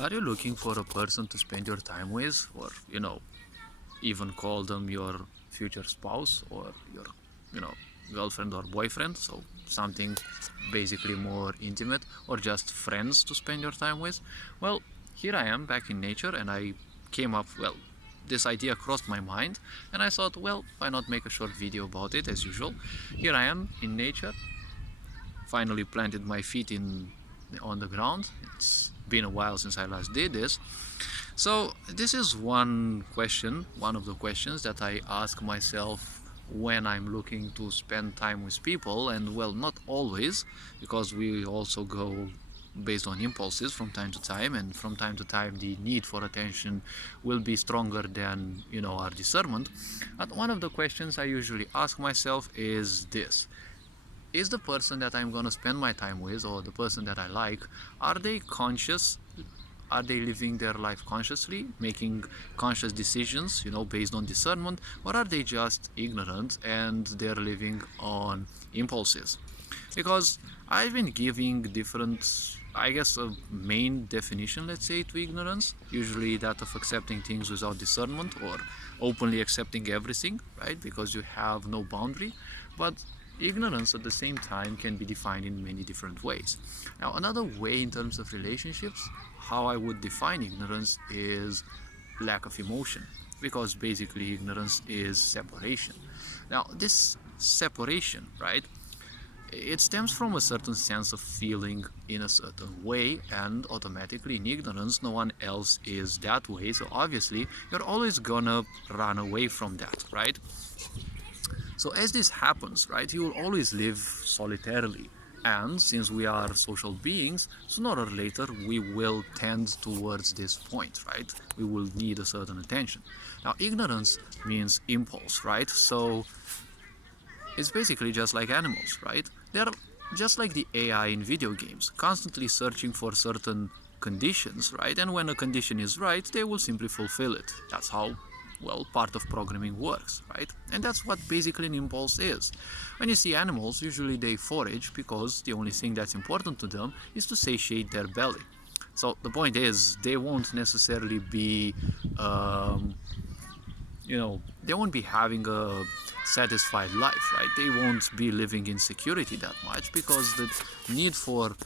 Are you looking for a person to spend your time with, or even call them your future spouse or your, you know, girlfriend or boyfriend? So something basically more intimate, or just friends to spend your time with? Well, here I am back in nature, and I came up, this idea crossed my mind, and I thought, well, why not make a short video about it as usual? Here I am in nature, finally planted my feet in on the ground. It's been a while since I last did this. So this is one of the questions that I ask myself when I'm looking to spend time with people, and well, not always, because we also go based on impulses from time to time, and from time to time the need for attention will be stronger than our discernment. But one of the questions I usually ask myself is this: is the person that I'm gonna spend my time with, or the person that I like, are they conscious? Are they living their life consciously, making conscious decisions, based on discernment, or are they just ignorant and they're living on impulses? Because I've been giving different, I guess, a main definition, let's say, to ignorance, usually that of accepting things without discernment, or openly accepting everything, right? Because you have no boundary. But ignorance at the same time can be defined in many different ways. Now, another way in terms of relationships, how I would define ignorance is lack of emotion, because basically ignorance is separation. Now, this separation, right, it stems from a certain sense of feeling in a certain way, and automatically in ignorance no one else is that way, so obviously you're always gonna run away from that, right? So as this happens, right, you will always live solitarily. And since we are social beings, sooner or later we will tend towards this point, right? We will need a certain attention. Now, ignorance means impulse, right? So it's basically just like animals, right? They're just like the AI in video games, constantly searching for certain conditions, right? And when a condition is right, they will simply fulfill it. That's how, well, part of programming works, right? And that's what basically an impulse is. When you see animals, usually they forage because the only thing that's important to them is to satiate their belly. So the point is, they won't necessarily be they won't be having a satisfied life, right? They won't be living in security that much, because the need for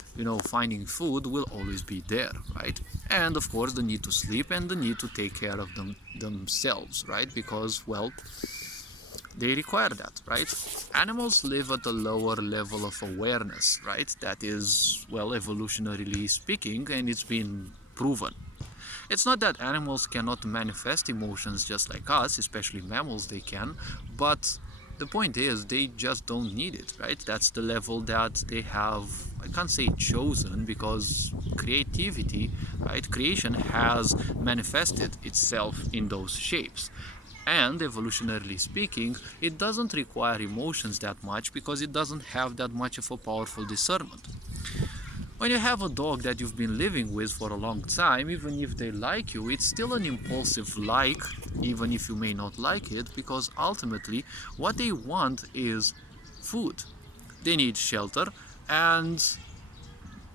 finding food will always be there, right? And of course the need to sleep and the need to take care of themselves, right? Because, well, they require that, right? Animals live at a lower level of awareness, right? That is, well, evolutionarily speaking, and it's been proven. It's not that animals cannot manifest emotions just like us, especially mammals they can, but the point is they just don't need it, right? That's the level that they have, I can't say chosen, because creativity, right? Creation has manifested itself in those shapes. And evolutionarily speaking, it doesn't require emotions that much because it doesn't have that much of a powerful discernment. When you have a dog that you've been living with for a long time, even if they like you, it's still an impulsive like, even if you may not like it, because ultimately what they want is food. They need shelter, and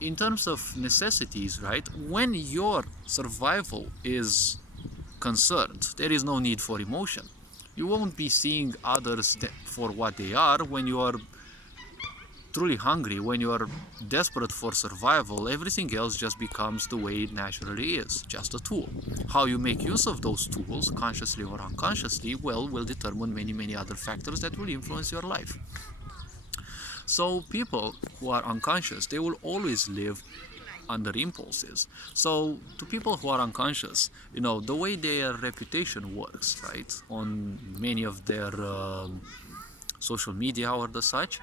in terms of necessities, right, when your survival is concerned, there is no need for emotion. You won't be seeing others for what they are. When you are truly hungry, when you are desperate for survival, everything else just becomes the way it naturally is, just a tool. How you make use of those tools, consciously or unconsciously, well, will determine many other factors that will influence your life. So people who are unconscious, they will always live under impulses. So to people who are unconscious, the way their reputation works, right, on many of their social media or the such,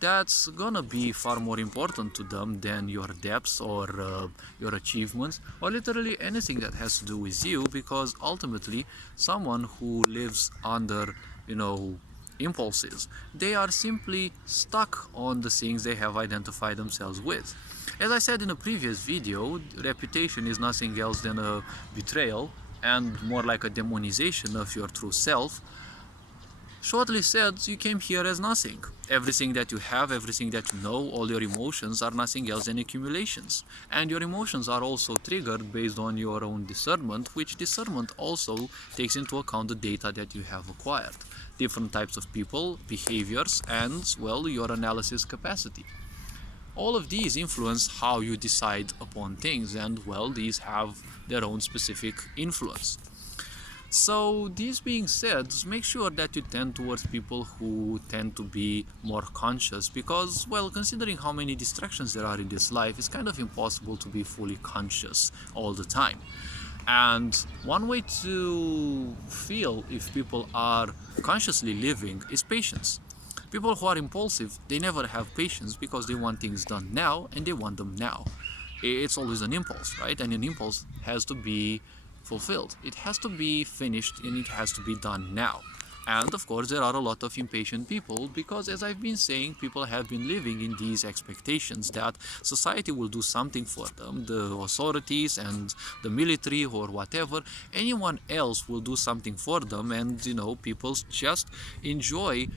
that's gonna be far more important to them than your depths or your achievements, or literally anything that has to do with you, because ultimately someone who lives under impulses, they are simply stuck on the things they have identified themselves with. As I said in a previous video, reputation is nothing else than a betrayal, and more like a demonization of your true self. Shortly said, you came here as nothing. Everything that you have, everything that you know, all your emotions are nothing else than accumulations. And your emotions are also triggered based on your own discernment, which discernment also takes into account the data that you have acquired, different types of people, behaviors, and, well, your analysis capacity. All of these influence how you decide upon things, and, well, these have their own specific influence. So, this being said, make sure that you tend towards people who tend to be more conscious because, well, considering how many distractions there are in this life, it's kind of impossible to be fully conscious all the time. And one way to feel if people are consciously living is patience. People who are impulsive, they never have patience because they want things done now and they want them now. It's always an impulse, right? And an impulse has to be fulfilled. It has to be finished and it has to be done now. And of course, there are a lot of impatient people because, as I've been saying, people have been living in these expectations that society will do something for them, the authorities and the military or whatever. Anyone else will do something for them, and people just enjoy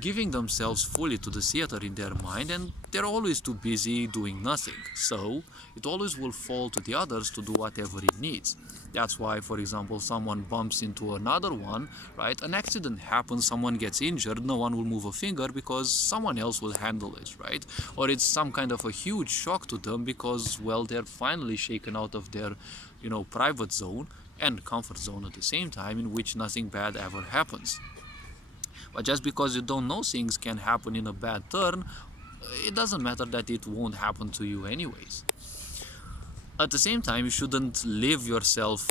giving themselves fully to the theater in their mind, and they're always too busy doing nothing. So it always will fall to the others to do whatever it needs. That's why, for example, someone bumps into another one, right? An accident happens, someone gets injured, no one will move a finger because someone else will handle it, right? Or it's some kind of a huge shock to them because, well, they're finally shaken out of their, private zone and comfort zone at the same time, in which nothing bad ever happens. But just because you don't know things can happen in a bad turn, it doesn't matter that it won't happen to you anyways. At the same time, you shouldn't live yourself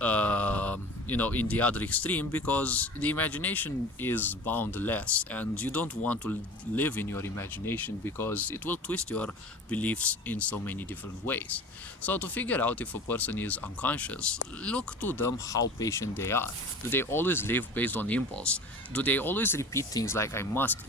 in the other extreme, because the imagination is boundless and you don't want to live in your imagination because it will twist your beliefs in so many different ways. So to figure out if a person is unconscious, look to them how patient they are. Do they always live based on impulse? Do they always repeat things like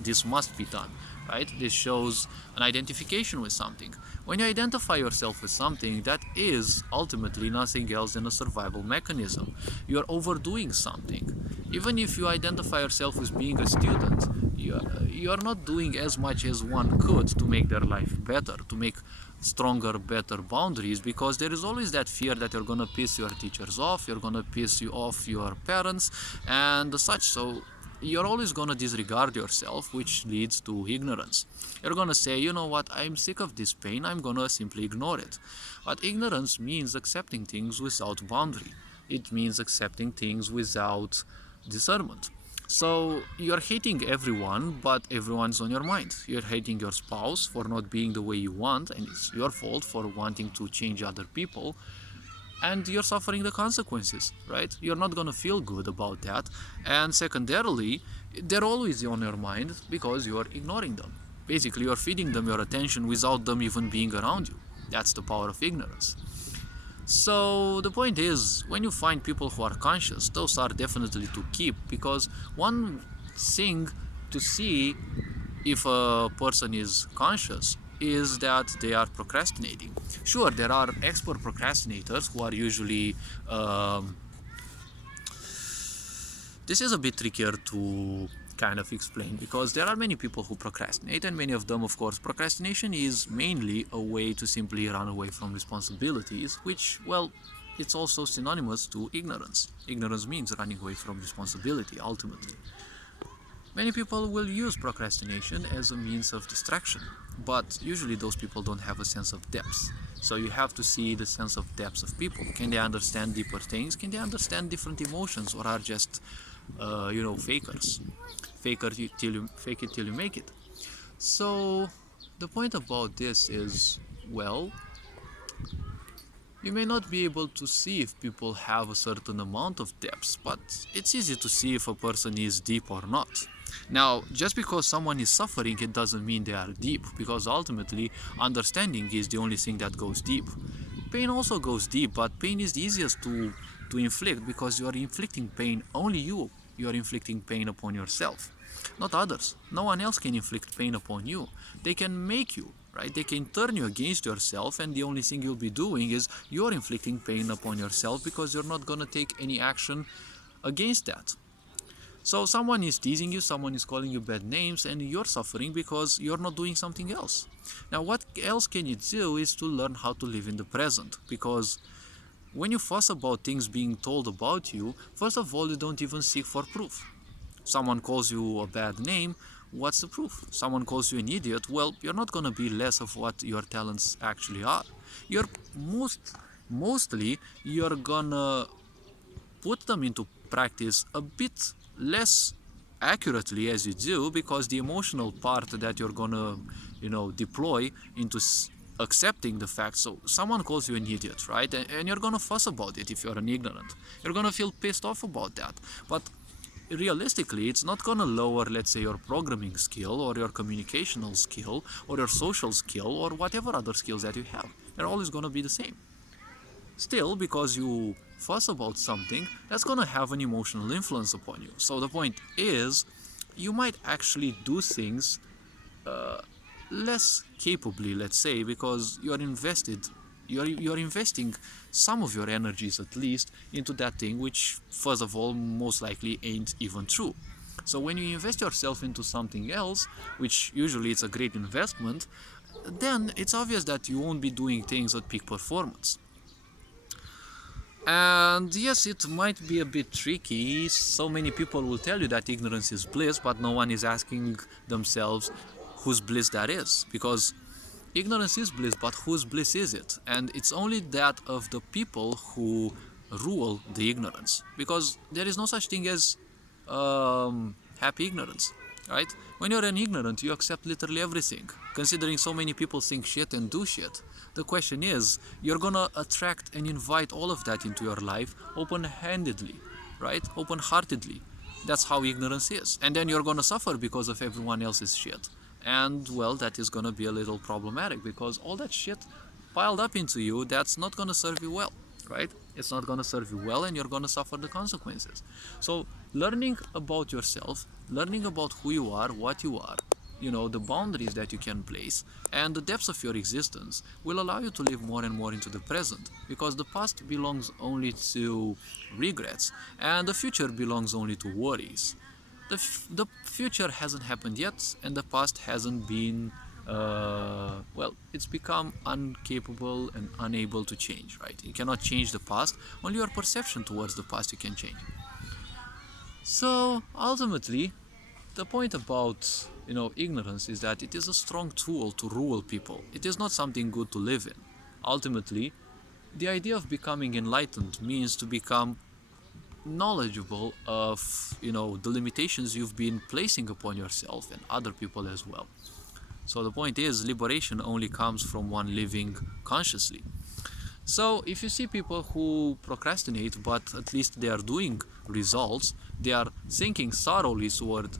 this must be done? Right? This shows an identification with something. When you identify yourself with something, that is ultimately nothing else than a survival mechanism. You're overdoing something. Even if you identify yourself with being a student, you're not doing as much as one could to make their life better, to make stronger, better boundaries, because there is always that fear that you're gonna piss your teachers off, you're gonna piss you off your parents, and such. So you're always going to disregard yourself, which leads to ignorance. You're going to say, you know what, I'm sick of this pain, I'm going to simply ignore it. But ignorance means accepting things without boundary. It means accepting things without discernment. So you're hating everyone, but everyone's on your mind. You're hating your spouse for not being the way you want, and it's your fault for wanting to change other people, and you're suffering the consequences, right? You're not gonna feel good about that. And secondarily, they're always on your mind because you're ignoring them. Basically, you're feeding them your attention without them even being around you. That's the power of ignorance. So the point is, when you find people who are conscious, those are definitely to keep, because one thing to see if a person is conscious is that they are procrastinating. Sure, there are expert procrastinators who are usually this is a bit trickier to kind of explain, because there are many people who procrastinate, and many of them, of course, procrastination is mainly a way to simply run away from responsibilities, which, well, it's also synonymous to ignorance. Ignorance means running away from responsibility, ultimately. Many people will use procrastination as a means of distraction, but usually those people don't have a sense of depth. So you have to see the sense of depth of people. Can they understand deeper things? Can they understand different emotions, or are just, fakers? Fake it till you make it. So the point about this is, well, you may not be able to see if people have a certain amount of depth, but it's easy to see if a person is deep or not. Now, just because someone is suffering, it doesn't mean they are deep, because ultimately, understanding is the only thing that goes deep. Pain also goes deep, but pain is the easiest to inflict, because you are inflicting pain, only you are inflicting pain upon yourself, not others. No one else can inflict pain upon you. They can make you, right? They can turn you against yourself, and the only thing you'll be doing is you're inflicting pain upon yourself, because you're not going to take any action against that. So someone is teasing you, someone is calling you bad names, and you're suffering because you're not doing something else. Now, what else can you do is to learn how to live in the present, because when you fuss about things being told about you, first of all, you don't even seek for proof. Someone calls you a bad name, what's the proof? Someone calls you an idiot, well, you're not gonna be less of what your talents actually are. You're mostly you're gonna put them into practice a bit less accurately as you do, because the emotional part that you're gonna deploy into accepting the fact. So someone calls you an idiot, right, and you're gonna fuss about it. If you're an ignorant, you're gonna feel pissed off about that, but realistically it's not gonna lower, let's say, your programming skill or your communicational skill or your social skill or whatever other skills that you have. They're always gonna be the same. Still, because you fuss about something, that's gonna have an emotional influence upon you. So the point is, you might actually do things less capably, let's say, because you're investing some of your energies at least into that thing, which first of all most likely ain't even true. So when you invest yourself into something else, which usually it's a great investment, then it's obvious that you won't be doing things at peak performance. And yes, it might be a bit tricky. So many people will tell you that ignorance is bliss, but no one is asking themselves whose bliss that is. Because ignorance is bliss, but whose bliss is it? And it's only that of the people who rule the ignorance. Because there is no such thing as happy ignorance, right? When you're an ignorant, you accept literally everything. Considering so many people think shit and do shit, the question is, you're gonna attract and invite all of that into your life open-handedly, right? Open-heartedly. That's how ignorance is. And then you're gonna suffer because of everyone else's shit. And well, that is gonna be a little problematic, because all that shit piled up into you, that's not gonna serve you well, right? It's not gonna serve you well, and you're gonna suffer the consequences. So learning about yourself, learning about who you are, what you are, the boundaries that you can place, and the depths of your existence will allow you to live more and more into the present, because the past belongs only to regrets, and the future belongs only to worries. The future hasn't happened yet, and the past hasn't been, it's become incapable and unable to change, right? You cannot change the past, only your perception towards the past you can change. So ultimately, the point about ignorance is that it is a strong tool to rule people. It is not something good to live in. Ultimately, the idea of becoming enlightened means to become knowledgeable of the limitations you've been placing upon yourself and other people as well. So the point is, liberation only comes from one living consciously. So if you see people who procrastinate, but at least they are doing results, they are thinking thoroughly towards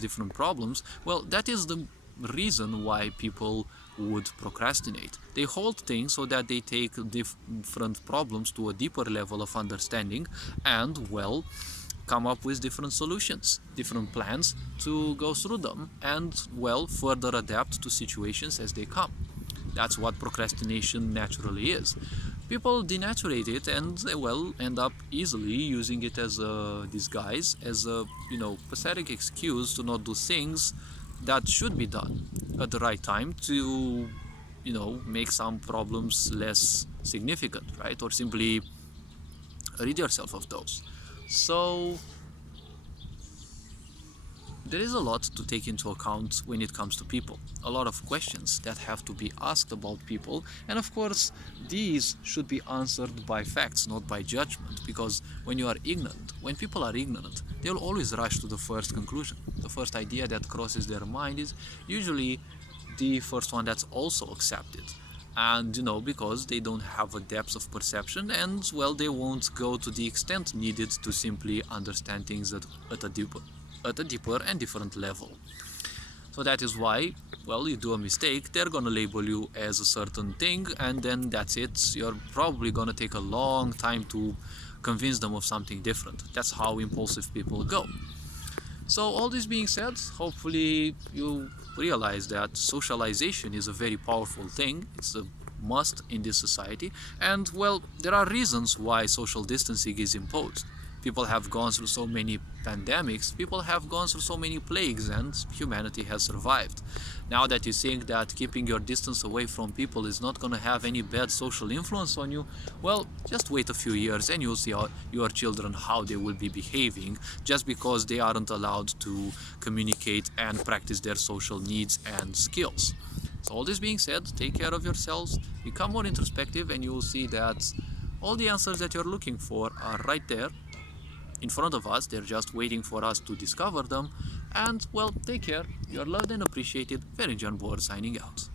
different problems, well, that is the reason why people would procrastinate. They hold things so that they take different problems to a deeper level of understanding and, come up with different solutions, different plans to go through them, and, further adapt to situations as they come. That's what procrastination naturally is. People denaturate it and, end up easily using it as a disguise, as a, pathetic excuse to not do things that should be done at the right time to, make some problems less significant, right? Or simply rid yourself of those. So there is a lot to take into account when it comes to people. A lot of questions that have to be asked about people, and of course these should be answered by facts, not by judgment, because when people are ignorant, they'll always rush to the first conclusion. The first idea that crosses their mind is usually the first one that's also accepted. And because they don't have a depth of perception, and they won't go to the extent needed to simply understand things at a deeper and different level. So that is why, you do a mistake, they're gonna label you as a certain thing, and then that's it. You're probably gonna take a long time to convince them of something different. That's how impulsive people go. So all this being said, hopefully you realize that socialization is a very powerful thing. It's a must in this society, and there are reasons why social distancing is imposed. People have gone through so many pandemics, people have gone through so many plagues, and humanity has survived. Now that you think that keeping your distance away from people is not going to have any bad social influence on you, well, just wait a few years and you'll see how your children, how they will be behaving, just because they aren't allowed to communicate and practice their social needs and skills. So all this being said, take care of yourselves, become more introspective, and you will see that all the answers that you're looking for are right there in front of us. They're just waiting for us to discover them. And well, take care. You're loved and appreciated. Very John Board signing out.